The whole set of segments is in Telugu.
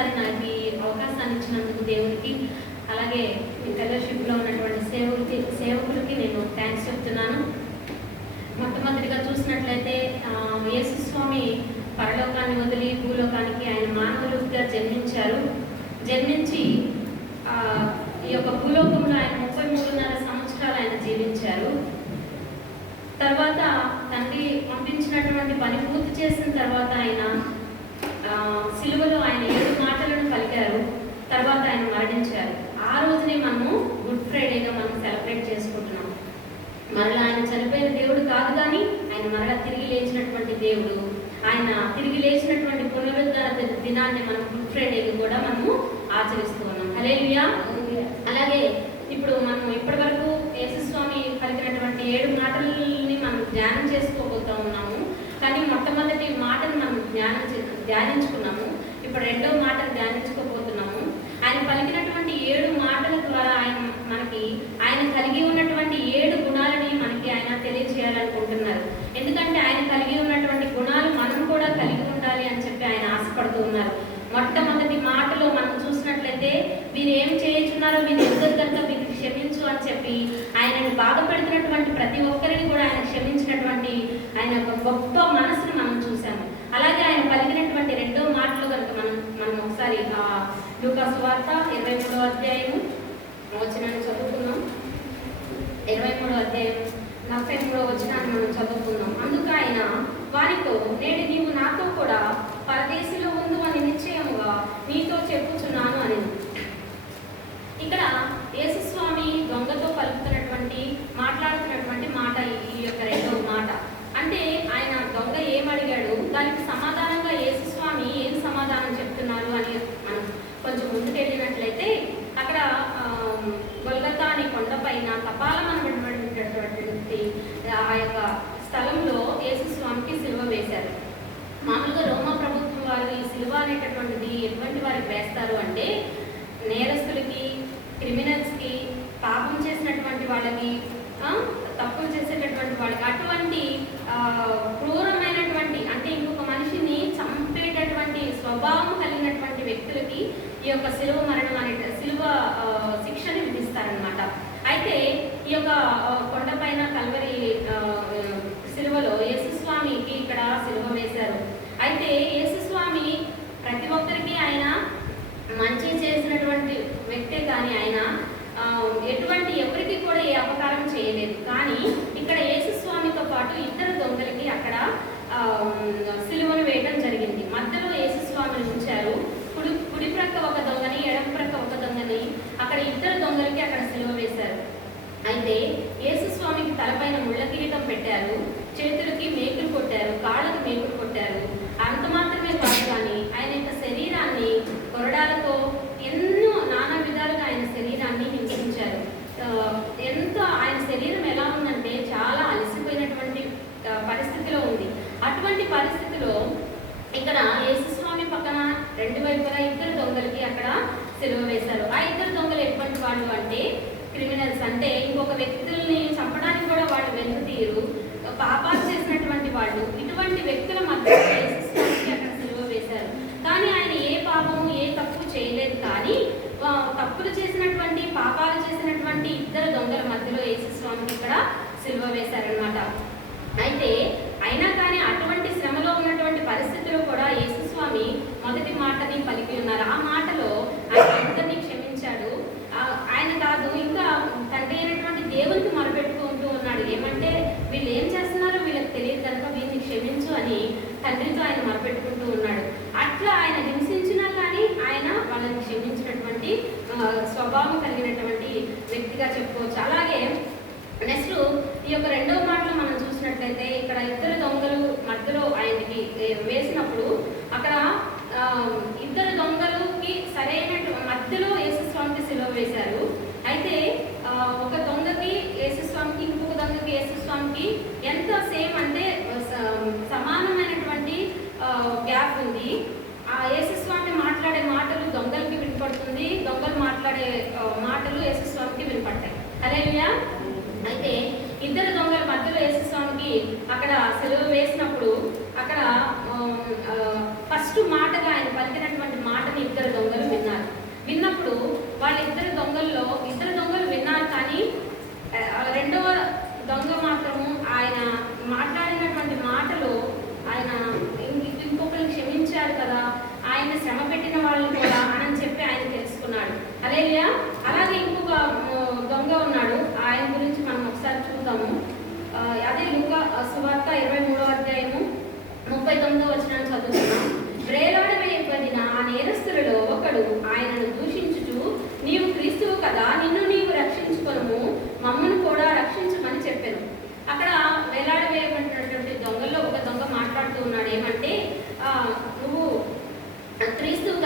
మరొకసారి నాకు ఈ అవకాశాన్ని ఇచ్చినందుకు దేవునికి, అలాగే ఫెలోషిప్లో ఉన్నటువంటి సేవకులకి నేను థ్యాంక్స్ చెప్తున్నాను. మొట్టమొదటిగా చూసినట్లయితే యేసుస్వామి పరలోకాన్ని వదిలి భూలోకానికి ఆయన మానవులుగా జన్మించి ఈ యొక్క భూలోకంలో ఆయన 33.5 సంవత్సరాలు ఆయన జీవించారు. తర్వాత తండ్రి పంపించినటువంటి పని పూర్తి చేసిన తర్వాత ఆయన సిలువలో ఆయన 7 మాటలను పలికారు. తర్వాత ఆయన మరణించారు. ఆ రోజునే మనము గుడ్ ఫ్రైడేగా మనం సెలబ్రేట్ చేసుకుంటున్నాం. మరలా ఆయన చనిపోయిన దేవుడు కాదు, కానీ ఆయన మరలా తిరిగి లేచినటువంటి దేవుడు. ఆయన తిరిగి లేచినటువంటి పునరుద్ధరణ దినాన్ని మనం గుడ్ ఫ్రైడేగా కూడా మనము ఆచరిస్తూ ఉన్నాం. హల్లెలూయా. అలాగే ఇప్పుడు మనం ఇప్పటి వరకు యేసుస్వామి పలికినటువంటి 7 మాటలని మనం ధ్యానం చేసుకోబోతూ ఉన్నాము. కానీ మొట్టమొదటి మాటను మనం ధ్యానించుకున్నాము. ఇప్పుడు రెండో మాటను ధ్యానించుకోబోతున్నాము. ఆయన పలికినటువంటి 7 మాటల ద్వారా ఆయన కలిగి ఉన్నటువంటి 7 గుణాలని మనకి ఆయన తెలియజేయాలనుకుంటున్నారు. ఎందుకంటే ఆయన కలిగి ఉన్నటువంటి గుణాలు మనం కూడా కలిగి ఉండాలి అని చెప్పి ఆయన ఆశపడుతూ ఉన్నారు. మొట్టమొదటి మాటలో మనం చూసినట్లయితే, వీరు ఏం చేయించున్నారో వీరు ఎదురు కనుక వీరికి క్షమించు అని చెప్పి ఆయనను బాధపడుతున్నటువంటి ప్రతి ఒక్కరిని కూడా ఆయన క్షమించినటువంటి ఆయన ఒక గొప్ప మనసును మనం చూసాము. అలాగే ఆయన పలికినటువంటి రెండో మాటలు కనుక మనం ఒకసారి లూకా సువార్త 23వ అధ్యాయము వచనాన్ని చదువుకుందాం. 23వ అధ్యాయం 43వ వచనాన్ని మనం చదువుకుందాం. అందుకు ఆయన వారితో, నేడు నీవు నాతో కూడా పరదేశంలో ఉండు అని నిశ్చయముగా నీతో చెప్పుచున్నాను అని. ఇక్కడ యేసుస్వామి దొంగతో మాట్లాడుతున్నటువంటి మాట ఈ యొక్క రెండవ మాట. అంటే ఆయన దొంగ ఏమడిగాడు, దానికి సమాధానంగా యేసుస్వామి ఏం సమాధానం చెప్తున్నారు అని మనం కొంచెం ముందుకెళ్ళినట్లయితే, అక్కడ గొల్గొతా అనే కొండపైన కపాలమనబడినటువంటి ఆ యొక్క స్థలంలో యేసుస్వామికి సిలువ వేశారు. మామూలుగా రోమా ప్రభుత్వం వారు ఈ సిలువ అనేటటువంటిది ఎటువంటి వారికి వేస్తారు అంటే, నేరస్తులకి, క్రిమినల్స్కి, పాపం చేసినటువంటి వాళ్ళకి, తప్పులు చేసేటటువంటి వాళ్ళకి, అటువంటి క్రూరమైనటువంటి అంటే ఇంకొక మనిషిని చంపేటటువంటి స్వభావం కలిగినటువంటి వ్యక్తులకి ఈ యొక్క సిలువ మరణం సిలువ శిక్షని విధిస్తారనమాట. అయితే ఈ యొక్క కొండపైన కల్వరి సిలువలో యేసుస్వామికి ఇక్కడ సిలువ వేశారు. అయితే యేసుస్వామి ప్రతి ఒక్కరికి ఆయన మంచి చేసినటువంటి వ్యక్తే, కానీ ఆయన ఎవరికి కూడా ఏ అపకారం చేయలేదు. కానీ ఇక్కడ యేసుస్వామితో పాటు 2 దొంగలకి అక్కడ సిలువను వేయడం జరిగింది. మధ్యలో యేసుస్వామిని ఉంచారు. కుడి ప్రక్క ఒక దొంగని, ఎడమ ప్రక్క ఒక దొంగని, అక్కడ 2 దొంగలకి అక్కడ సిలువ వేశారు. అయితే యేసుస్వామికి తలపైన ముళ్ళ కిరీటం పెట్టారు, చేతులకి మేకులు కొట్టారు, కాళ్ళకి మేకులు కొట్టారు. అంత మాత్రమే కాదు, కానీ ఆయన యొక్క శరీరాన్ని కొరడాలతో ఎన్నో నానా విధాలుగా ఆయన శరీరాన్ని హింసించారు. ఎంతో ఆయన శరీరం ఎలా ఉందంటే చాలా అలసిపోయినటువంటి పరిస్థితిలో ఉంది. అటువంటి పరిస్థితిలో ఇక్కడ యేసుస్వామి పక్కన 2 వైపులా 2 దొంగలకి అక్కడ సిలువ వేశారు. ఆ 2 దొంగలు ఎటువంటి వాళ్ళు అంటే క్రిమినల్స్, అంటే ఇంకొక వ్యక్తుల్ని చంపడానికి కూడా వాళ్ళు వెనుతీరు, పాపాలు చేసినటువంటి వాళ్ళు. ఇటువంటి వ్యక్తుల మధ్య యేసుస్వామికి అక్కడ సిలువ వేశారు. కానీ ఆయన ఏ పాపము ఏ తప్పు చేయలేదు. కానీ తప్పులు చేసినటువంటి, పాపాలు చేసినటువంటి 2 దొంగల మధ్యలో యేసుస్వామికి ఇక్కడ సిలువ వేశారనమాట. అయితే అయినా కానీ అటువంటి శ్రమలో ఉన్నటువంటి పరిస్థితుల్లో కూడా యేసుస్వామి మొదటి మాటని పలికి ఉన్నారు. ఆ మాటలో ఆయన అందరినీ క్షమించాడు. ఆయన కాదు, ఇంకా తండ్రి అయినటువంటి దేవునికి మొరపెట్టుకుంటూ ఉన్నాడు. ఏమంటే వీళ్ళు ఏం చేస్తున్నారో వీళ్ళకి తెలియదు కనుక వీరిని క్షమించు అని తండ్రితో ఆయన మొరపెట్టుకుంటూ ఉన్నాడు. అట్లా ఆయన హింసించినా కానీ ఆయన వాళ్ళని క్షమించినటువంటి స్వభావం కలిగినటువంటి వ్యక్తిగా చెప్పుకోవచ్చు. అలాగే నెక్స్ట్ ఈ యొక్క రెండవ మాటలో మనం చూసినట్లయితే, ఇక్కడ 2 దొంగలు మధ్యలో ఆయనకి వేసినప్పుడు అక్కడ 2 దొంగలకి మధ్యలో యేసుస్వామికి సిలువ వేశారు. అయితే ఒక దొంగకి యేసుస్వామికి, ఇంకొక దొంగకి యేసుస్వామికి ఎంత సేమ్ అంటే సమానమైనటువంటి గ్యాప్ ఉంది. ఆ యేసుస్వామి మాట్లాడే మాటలు దొంగలకి వినపడుతుంది, దొంగలు మాట్లాడే మాటలు యేసుస్వామికి వినపడతాయి. హల్లెలూయా. అయితే 2 దొంగల మధ్యలో యేసుస్వామికి అక్కడ సిలువ వేసినప్పుడు అక్కడ ఫస్ట్ మాటగా ఆయన పలికినటువంటి మాటని 2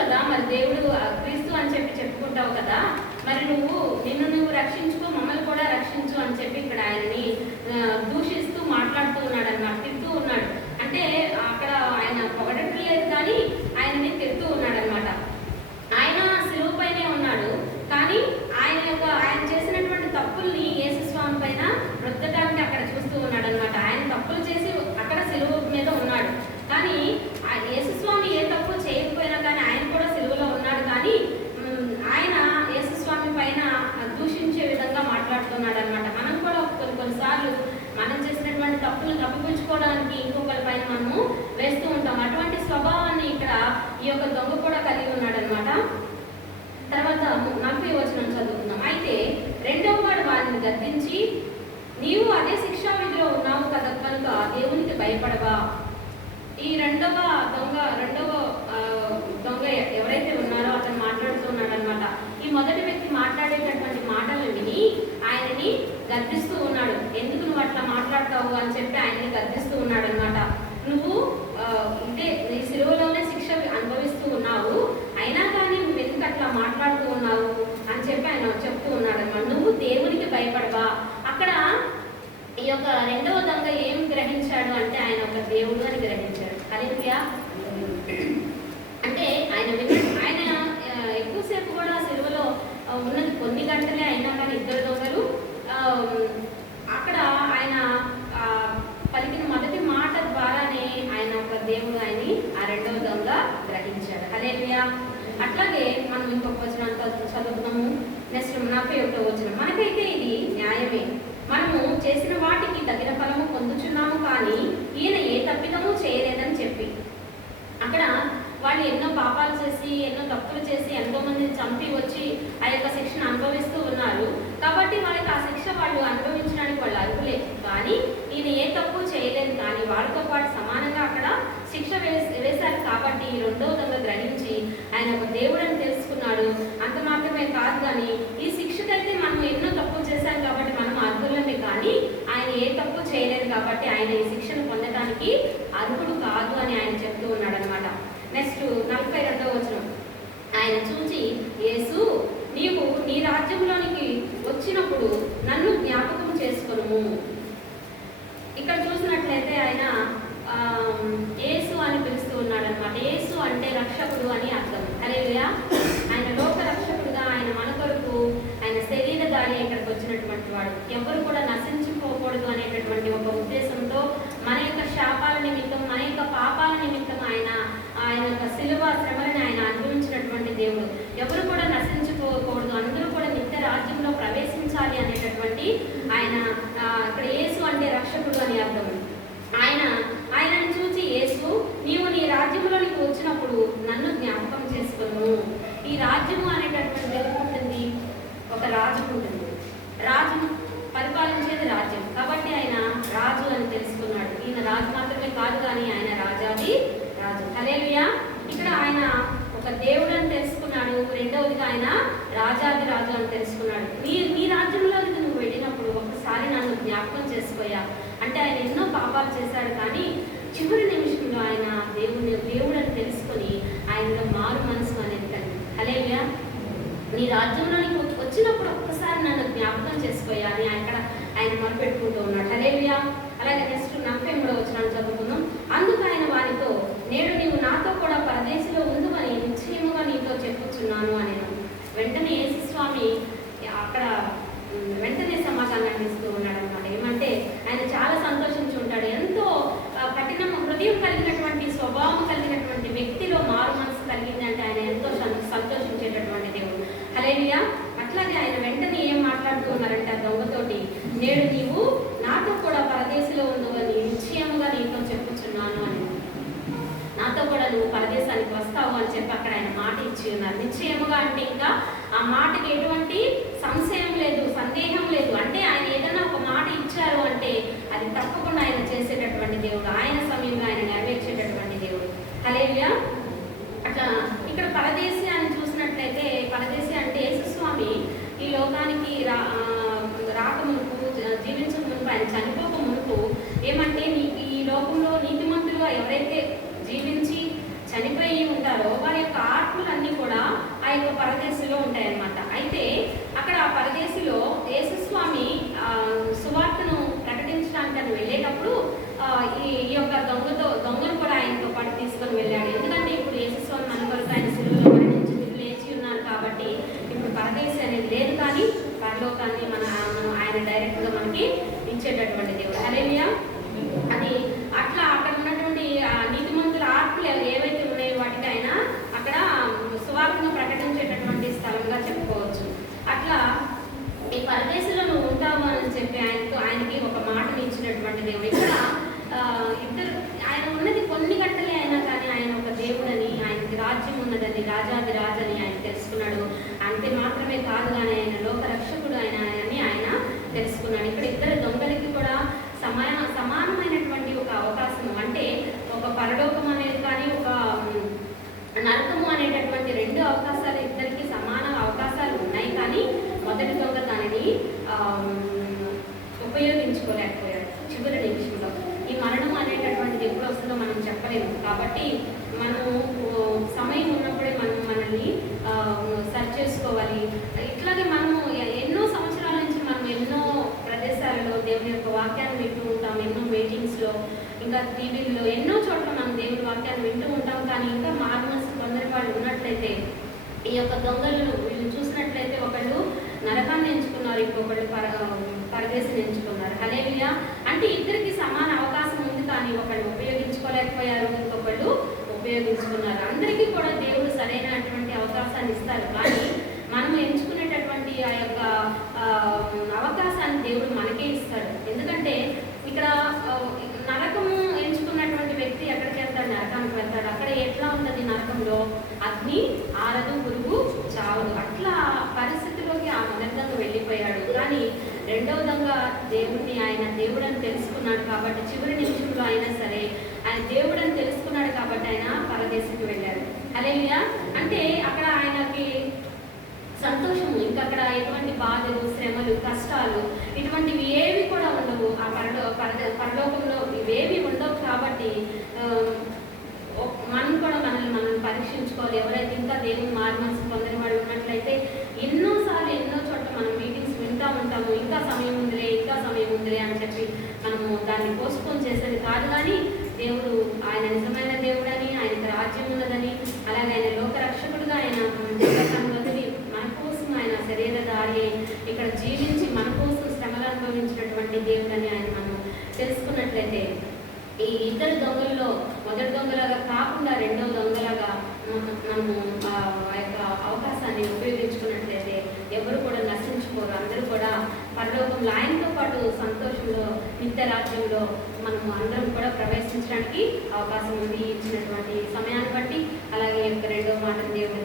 కదా, మరి దేవుడు క్రీస్తు అని చెప్పి చెప్పుకుంటావు కదా, మరి నిన్ను రక్షించుకో, మమ్మల్ని కూడా రక్షించు అని చెప్పి ఇక్కడ ఆయనని దూషిస్తూ మాట్లాడుతూ ఉన్నాడు అన్నమాట, తిడుతూ ఉన్నాడు. అంటే అక్కడ ఆయన పొగడటం లేదు కానీ ఆయనని తిడుతూ ఉన్నాడు అనమాట. ఆయన సిలువ పైనే ఉన్నాడు కానీ ఆయన చేసినటువంటి తప్పుల్ని యేసుస్వామి పైన రుద్దటానికి అక్కడ చూస్తూ ఉన్నాడు అనమాట. ఆయన తప్పులు చేసి అక్కడ సిలువ మీద ఉన్నాడు కానీ యేసుస్వామి ఏ తప్పు చేయకపోయినా కానీ ఆయన కూడా సిలువలో ఉన్నాడు కానీ ఆయన యేసుస్వామి పైన దూషించే విధంగా మాట్లాడుతున్నాడు అనమాట. మనం కూడా కొన్నిసార్లు మనం చేసినటువంటి తప్పులు కప్పిపుచ్చుకోవడానికి ఇంకొకరి పైన మనము వేస్తూ ఉంటాం. అటువంటి స్వభావాన్ని ఇక్కడ ఈ యొక్క దొంగ కూడా కలిగి ఉన్నాడు అనమాట. తర్వాత 40వ వచనం చదువుకుందాం. అయితే రెండవ వాడు వారిని గద్దించి, నీవు అదే శిక్షా విధిలో ఉన్నావు కదా, కనుక దేవునికి భయపడవా? ఈ రెండవ దొంగ ఎవరైతే ఉన్నారో అతను మాట్లాడుతున్నాడు అనమాట. ఈ మొదటి వ్యక్తి మాట్లాడేటటువంటి మాటలు విని ఆయనని గద్దిస్తూ ఉన్నాడు. ఎందుకు నువ్వు అట్లా మాట్లాడతావు అని చెప్పి ఆయనని గద్దిస్తూ ఉన్నాడు అనమాట. నువ్వు అంటే ఈ సిలువలోనే శిక్ష అనుభవిస్తూ ఉన్నావు, అయినా కానీ నువ్వు ఎందుకు అట్లా మాట్లాడుతూ ఉన్నావు అని చెప్పి ఆయన చెప్తూ ఉన్నాడు అనమాట. నువ్వు దేవునికి భయపడవా? అక్కడ ఈ యొక్క రెండవ దొంగ ఏం గ్రహించాడు అంటే ఆయన ఒక దేవుడు అని గ్రహించాడు. హల్లెలూయా. అంటే ఆయన ఎక్కువసేపు కూడా సిలువలో ఉన్నది కొన్ని గంటలే, అయినా కానీ ఇద్దరు దొంగలు అక్కడ ఆయన పలికిన మొదటి మాట ద్వారానే ఆయన ఒక దేవుడు అని ఆ రెండవ దొంగ గ్రహించాడు. హల్లెలూయా. అట్లాగే మనం ఇంకొక వచనంతో చదువుతున్నాము. నెక్స్ట్ 41వ వచనం. మనకైతే ఇది న్యాయమే, మనము చేసిన వాటికి తగిన ఫలము పొందుచున్నాము కానీ ఈయన ఏ తప్పిదము చేయలేదని చెప్పి. అక్కడ వాళ్ళు ఎన్నో పాపాలు చేసి ఎన్నో తప్పులు చేసి ఎంతో మందిని చంపి వచ్చి ఆ యొక్క శిక్షను అనుభవిస్తూ ఉన్నారు కాబట్టి వాళ్ళకి ఆ శిక్ష వాళ్ళు అనుభవించడానికి వాళ్ళు అర్హులే. కానీ ఈయన ఏ తప్పు చేయలేదు కానీ వాళ్ళతో పాటు సమానంగా అక్కడ శిక్ష వేశారు కాబట్టి ఈ రెండవ దొంగ గ్రహించి ఆయన ఒక దేవుడని తెలుసుకున్నాడు. అంత మాత్రమే కాదు కానీ ఈ శిక్షకైతే మనం ఎన్నో తప్పులు చేశాం కాబట్టి మనం అర్హులమే కానీ ఆయన ఏ తప్పు చేయలేదు కాబట్టి ఆయన ఈ శిక్షను పొందడానికి అర్హుడు కాదు అని ఆయన చెప్తూ ఉన్నాడు అనమాట. నెక్స్ట్ 42వ వచనం. ఆయన చూచి, యేసు, నీవు నీ రాజ్యంలోనికి వచ్చినప్పుడు నన్ను జ్ఞాపకం చేసుకొనుము. ఇక్కడ చూసినట్లయితే ఆయన యేసు అని పిలుస్తూ ఉన్నాడు అనమాట. యేసు అంటే రక్షకుడు అని అర్థం. హల్లెలూయా. ఆయన లోక రక్షకుడుగా ఆయన మన కొరకు ఆయన శరీరధారి ఇక్కడికి వచ్చినటువంటి వాడు. ఎవరు కూడా నశించుకోకూడదు అనేటటువంటి ఒక ఉద్దేశంతో మన యొక్క శాపాల నిమిత్తం మన యొక్క పాపాల నిమిత్తం ఆయన యొక్క శిలువ శ్రమలను ఆయన అనుభవించినటువంటి దేవుడు. ఎవరు కూడా నశించుకోకూడదు, అందరూ కూడా నిత్య రాజ్యంలో ప్రవేశించాలి అనేటటువంటి ఆయన ఇక్కడ యేసు అంటే రక్షకుడు అని అర్థం. ఆయనను చూసి, యేసు, నీవు నీ రాజ్యంలోనికి వచ్చినప్పుడు నన్ను జ్ఞాపకం చేసుకును. ఈ రాజ్యము అనేటటువంటి ఉంటుంది, ఒక రాజు ఉంటుంది. రాజును పరిపాలించేది రాజ్యం కాబట్టి ఆయన రాజు అని తెలుసుకున్నాడు. ఈయన రాజు మాత్రమే కాదు కానీ ఆయన రాజాది రాజు. హల్లెలూయా. ఇక్కడ ఆయన ఒక దేవుడు అని తెలుసుకున్నాడు. రెండవదిగా ఆయన రాజాది రాజు అని తెలుసుకున్నాడు. నీ రాజ్యంలోకి నువ్వు వెళ్ళినప్పుడు ఒక్కసారి నన్ను జ్ఞాపకం చేసుకోయా అంటే ఆయన ఎన్నో పాపాలు చేశాడు కానీ చివరి నిమిషంలో ఆయన దేవుడు అని తెలుసుకొని ఆయనలో మారు మనసు అనేది కలిగింది. హల్లెలూయా. నీ రాజ్యంలోనికి వచ్చినప్పుడు ఒక్కసారి నన్ను జ్ఞాపకం చేసుకోయా అని ఆయన మొరపెట్టుకుంటూ ఉన్నాడు. హల్లెలూయా. అలాగే నెక్స్ట్ 43వ వచనం చదువుకుందాం. అందుకు ఆయన వారితో, నేడు నీవు నాతో కూడా పరదేశిలో ఉందువని నిశ్చయముగా నీతో చెప్పుచున్నాను అని. వెంటనే యేసుస్వామి అక్కడ వెంటనే సమాధానాన్ని ఇస్తూ ఉన్నాడు అనమాట. ఏమంటే ఆయన చాలా సంతోషించి ఉంటాడు. ఎంతో కఠిన హృదయం కలిగినటువంటి స్వభావం కలిగినటువంటి వ్యక్తిలో మారు మనసు కలిగింది అంటే ఆయన ఎంతో సంతోషించేటటువంటి దేవుడు. హల్లెలూయా. అట్లాగే ఆయన వెంటనే ఏం మాట్లాడుతూ ఉన్నారంటే ఆ దొంగతోటి, నేడు నీవు నాతో కూడా పరదేశిలో ఉందని నిశ్చయముగా నీతో చెప్పుచున్నాను అని. నాతో కూడా నువ్వు పరదేశానికి వస్తావు అని చెప్పి అక్కడ ఆయన మాట ఇచ్చి ఉన్నారు. నిశ్చయముగా అంటే ఇంకా ఆ మాటకి ఎటువంటి సంశయం లేదు, సందేహం లేదు. అంటే ఆయన ఏదైనా ఒక మాట ఇచ్చారు అంటే అది తప్పకుండా ఆయన చేసేటటువంటి దేవుడు, ఆయన సమయంలో ఆయన నెరవేర్చేటటువంటి దేవుడు. హల్లెలూయా. అట్లా ఇక్కడ పరదేశి అని చూసినట్లయితే పరదేశి అంటే యేసుస్వామి ఈ లోకానికి రాకమునుపు జీవించక మునుపు ఆయన చనిపోక మునుపు ఏమంటే ఈ లోకంలో నీతిమంతులుగా ఎవరైతే జీవించి చనిపోయి ఉంటారో వారి యొక్క ఆత్మలు రాజాది రాజని ఆయన తెలుసుకున్నాడు. అంతే మాత్రమే కాదు కానీ ఆయన లోకరక్షకుడు అని ఆయన తెలుసుకున్నాడు. ఇక్కడ ఇద్దరు దొంగలకి కూడా సమానమైనటువంటి ఒక అవకాశం, అంటే ఒక పరలోకం అనేది కానీ ఒక నరకము అనేటటువంటి రెండు అవకాశాలు, ఇద్దరికి సమాన అవకాశాలు ఉన్నాయి. కానీ మొదటి దొంగ దానిని ఉపయోగించుకోలేకపోయాడు చివరి నిమిషంలో. ఈ మరణం అనేటటువంటిది ఎప్పుడు వస్తుందో మనం చెప్పలేము. కాబట్టి మనము సమయం ఉన్నప్పుడే మనల్ని సర్చ్ చేసుకోవాలి. ఇట్లాగే మనము ఎన్నో సంవత్సరాల నుంచి మనం ఎన్నో ప్రదేశాలలో దేవుని యొక్క వాక్యాన్ని వింటూ ఉంటాం, ఎన్నో మీటింగ్స్లో, ఇంకా టీవీల్లో ఎన్నో చోట్ల మనం దేవుని వాక్యాన్ని వింటూ ఉంటాం. కానీ ఇంకా మారుమనసు కొందరి వాళ్ళు ఉన్నట్లయితే, ఈ యొక్క దొంగలను వీళ్ళు చూసినట్లయితే ఒకళ్ళు నరకాన్ని ఎంచుకున్నారు, ఇంకొకళ్ళు పరదేశం ఎంచుకున్నారు. హల్లెలూయా. అంటే ఇద్దరికి సమాన అవకాశం ఉంది, కానీ ఒకళ్ళు ఉపయోగించుకోలేకపోయారు, ఇంకొకళ్ళు ఉపయోగించుకున్నారు. అందరికీ కూడా దేవుడు సరైనటువంటి అవకాశాన్ని ఇస్తారు, కానీ మనం ఎంచుకునేటటువంటి ఆ యొక్క అవకాశాన్ని దేవుడు మనకే ఇస్తాడు. ఎందుకంటే ఇక్కడ నరకము ఎంచుకున్నటువంటి వ్యక్తి ఎక్కడికి వెళ్తాడు? నరకానికి వెళ్తాడు. అక్కడ ఎట్లా ఉంటుంది? నరకంలో అగ్ని ఆరదు, పురుగు చావదు. అట్లా పరిస్థితిలోకి ఆ మొదటి వెళ్ళిపోయాడు. కానీ రెండవ దొంగ దేవుడిని, ఆయన దేవుడని తెలుసుకున్నాడు కాబట్టి చివరి నిమిషంలో అయినా సరే ఆయన దేవుడని తెలుసుకున్నాడు కాబట్టి ఆయన పరదేశంకి వెళ్ళాడు. హల్లెలూయా. అంటే అక్కడ ఆయనకి సంతోషము, ఇంకా అక్కడ ఎటువంటి బాధలు, శ్రమలు, కష్టాలు ఇటువంటివి ఏవి కూడా ఉండవు. ఆ పరలోకంలో ఇవేవి ఉండవు. కాబట్టి మనం కూడా మనం పరీక్షించుకోవాలి. ఎవరైతే ఇంకా దేవుని మారుమనసు పొందని వాడు ఉన్నట్లయితే ఎన్నోసార్లు ఎన్నో చోట్ల మనం మీటింగ్స్ వింటూ ఉంటాము, ఇంకా సమయం ఉందిలే అని చెప్పి మనము దాన్ని పోస్ట్పోన్ చేసేది కాదు. కానీ దేవుడు ఆయన నిజమైన దేవుడని, ఆయనకు రాజ్యం ఉన్నదని, అలాగే ఆయన లోకరక్షకుడుగా ఆయన వదిలి మన కోసం ఆయన శరీరధారి ఇక్కడ జీవించి మన కోసం శ్రమలు అనుభవించినటువంటి దేవుడని ఆయన మనం తెలుసుకున్నట్లయితే, ఈ ఇద్దరు దొంగల్లో మొదటి దొంగలాగా కాకుండా రెండవ దొంగలాగా మనము ఆ యొక్క అవకాశాన్ని ఉపయోగించుకున్నట్లయితే ఎవరు కూడా నశించుకోరు. అందరూ కూడా పరలోకంలో ఆయనతో పాటు సంతోషంలో, నిత్య రాజ్యంలో మనము అందరం కూడా ప్రవేశించడానికి అవకాశం ఉంది. ఇచ్చినటువంటి సమయాన్ని బట్టి అలాగే రెండవ మాట దేవుడు